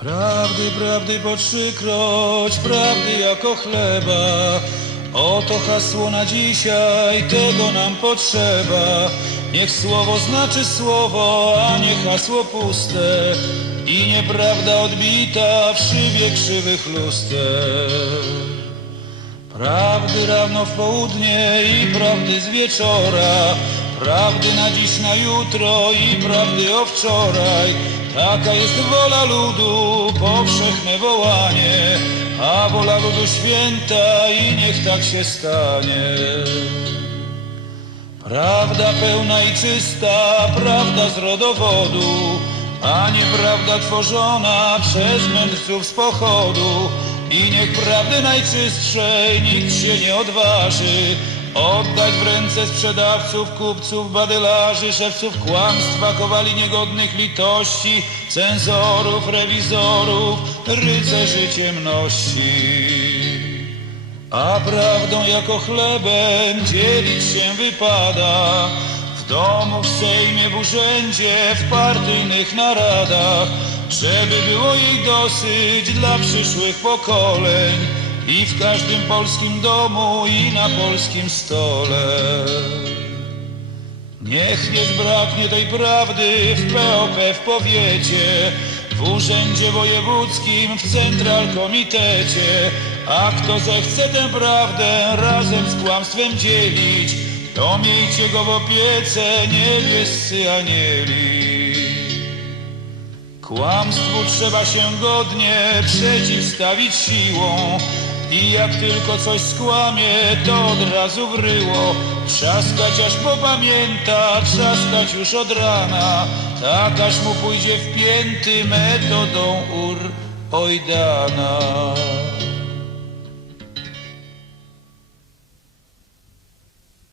Prawdy, prawdy po trzykroć, prawdy jako chleba. Oto hasło na dzisiaj, tego nam potrzeba. Niech słowo znaczy słowo, a nie hasło puste. I nieprawda odbita w szybie krzywych luster. Prawdy rano w południe i prawdy z wieczora Prawdy na dziś, na jutro i prawdy o wczoraj. Taka jest wola ludu, powszechne wołanie. A wola ludu święta i niech tak się stanie. Prawda pełna i czysta, prawda z rodowodu, a nieprawda tworzona przez mędrców z pochodu. I niech prawdy najczystszej nikt się nie odważy oddać w ręce sprzedawców, kupców, badylarzy, szewców kłamstwa, kowali niegodnych litości, cenzorów, rewizorów, rycerzy ciemności. A prawdą jako chlebem dzielić się wypada. W domu, w sejmie, w urzędzie, w partyjnych naradach. Żeby było jej dosyć dla przyszłych pokoleń I w każdym polskim domu i na polskim stole Niech nie zbraknie tej prawdy w POP w powiecie, w urzędzie wojewódzkim, w central komitecie. A kto zechce tę prawdę razem z kłamstwem dzielić, to miejcie go w opiece niebiescy anieli. Kłamstwu trzeba się godnie przeciwstawić siłą i jak tylko coś skłamie, to od razu wryło. Trzaskać aż popamięta, trzaskać już od rana, tak aż mu pójdzie wpięty metodą ur ojdana.